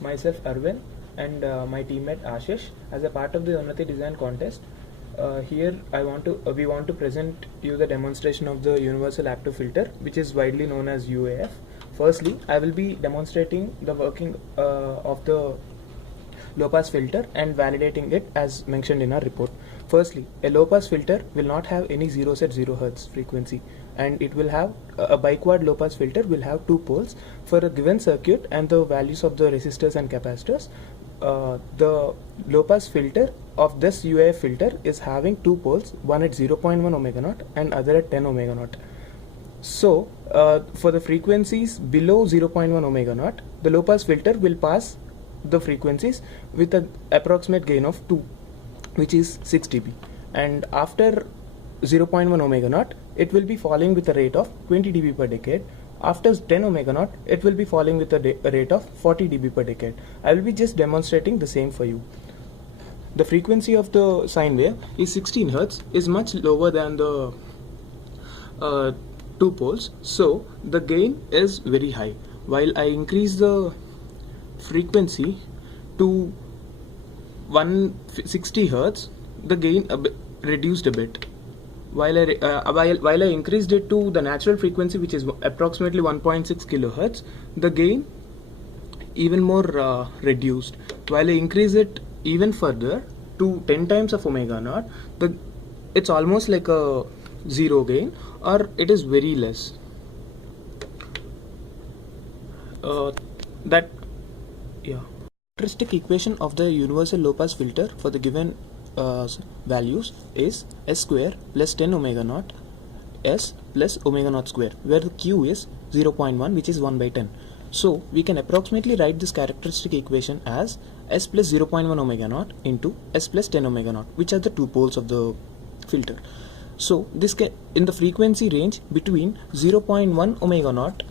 Myself Aravind and my teammate Ashish as a part of the UnnaTI design contest. Here we want to present you the demonstration of the universal active filter, which is widely known as UAF. Firstly, I will be demonstrating the working of the low pass filter and validating it as mentioned in our report. Firstly, a low pass filter will not have any 0 set 0 Hz frequency, and it will have a biquad low pass filter will have two poles for a given circuit and the values of the resistors and capacitors. The low pass filter of this UAF filter is having two poles, one at 0.1 omega naught and other at 10 omega naught. So for the frequencies below 0.1 omega naught, the low pass filter will pass the frequencies with an approximate gain of 2, which is 6 dB, and after 0.1 omega naught it will be falling with a rate of 20 dB per decade. After 10 omega naught it will be falling with a rate of 40 dB per decade. I will be just demonstrating the same for you. The frequency of the sine wave is 16 Hz, is much lower than the two poles, so the gain is very high. While I increase the frequency to 160 Hz, the gain reduced a bit. While I increased it to the natural frequency, which is approximately 1.6 kilohertz, the gain even more reduced. While I increase it even further to 10 times of omega naught, it's almost like a zero gain, or it is very less. Characteristic equation of the universal low pass filter for the given values is s square plus 10 omega naught s plus omega naught square, where the q is 0.1, which is 1 by 10. So we can approximately write this characteristic equation as s plus 0.1 omega naught into s plus 10 omega naught, which are the two poles of the filter. So this in the frequency range between 0.1 omega naught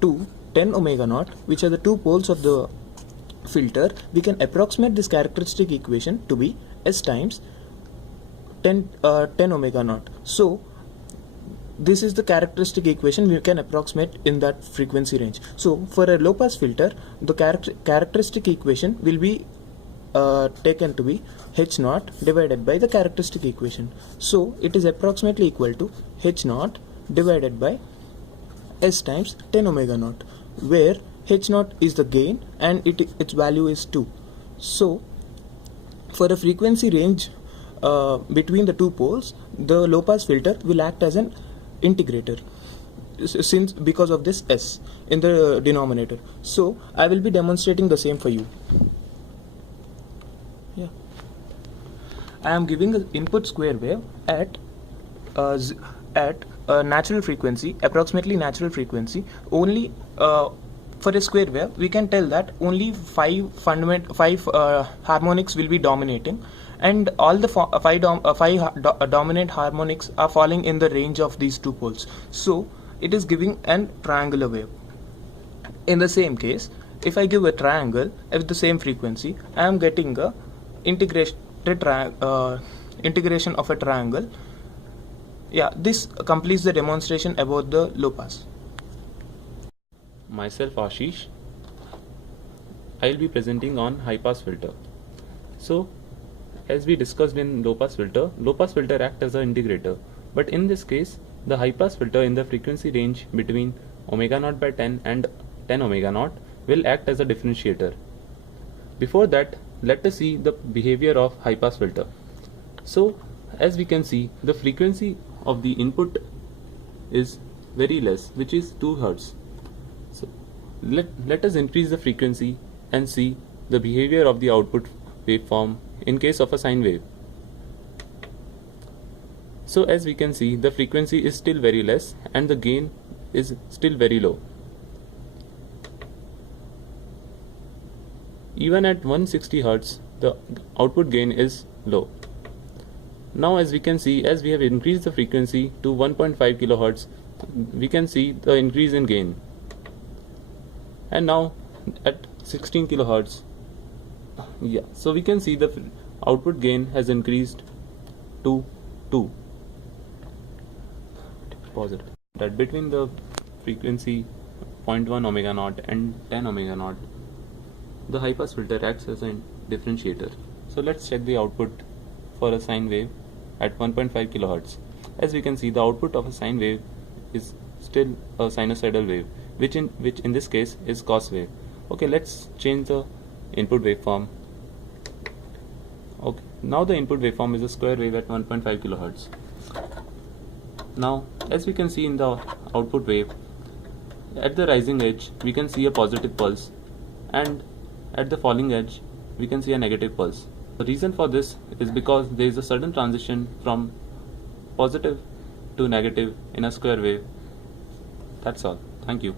to 10 omega naught, which are the two poles of the filter, we can approximate this characteristic equation to be s times 10 omega naught. So this is the characteristic equation we can approximate in that frequency range. So for a low pass filter, the characteristic equation will be taken to be h naught divided by the characteristic equation. So it is approximately equal to h naught divided by s times 10 omega naught, where h naught is the gain and its value is 2. So for a frequency range between the two poles, the low pass filter will act as an integrator because of this s in the denominator. So I will be demonstrating the same for you. I am giving an input square wave at natural frequency, approximately natural frequency. Only for a square wave, we can tell that only five harmonics will be dominating, and all the five dominant harmonics are falling in the range of these two poles. So it is giving an triangular wave. In the same case, if I give a triangle with the same frequency, I am getting a integration of a triangle. This completes the demonstration about the low pass. Myself Ashish, I will be presenting on high pass filter. So as we discussed in low pass filter acts as an integrator, but in this case the high pass filter in the frequency range between omega naught by 10 and 10 omega naught will act as a differentiator. Before that, let us see the behavior of high pass filter. So as we can see, the frequency of the input is very less, which is 2 Hz. So let us increase the frequency and see the behavior of the output waveform in case of a sine wave. So as we can see, the frequency is still very less and the gain is still very low. Even at 160 Hz, the output gain is low. Now as we can see, as we have increased the frequency to 1.5 kHz, we can see the increase in gain. And now at 16 kHz, so we can see the output gain has increased to 2. Positive. That between the frequency 0.1 omega naught and 10 omega naught, the high pass filter acts as a differentiator. So let's check the output for a sine wave at 1.5 kHz. As we can see, the output of a sine wave is still a sinusoidal wave, which in this case is cos wave. Okay, let's change the input waveform. Okay, now the input waveform is a square wave at 1.5 kHz. Now, as we can see in the output wave, at the rising edge we can see a positive pulse, and at the falling edge we can see a negative pulse. The reason for this is because there is a sudden transition from positive to negative in a square wave. That's all. Thank you.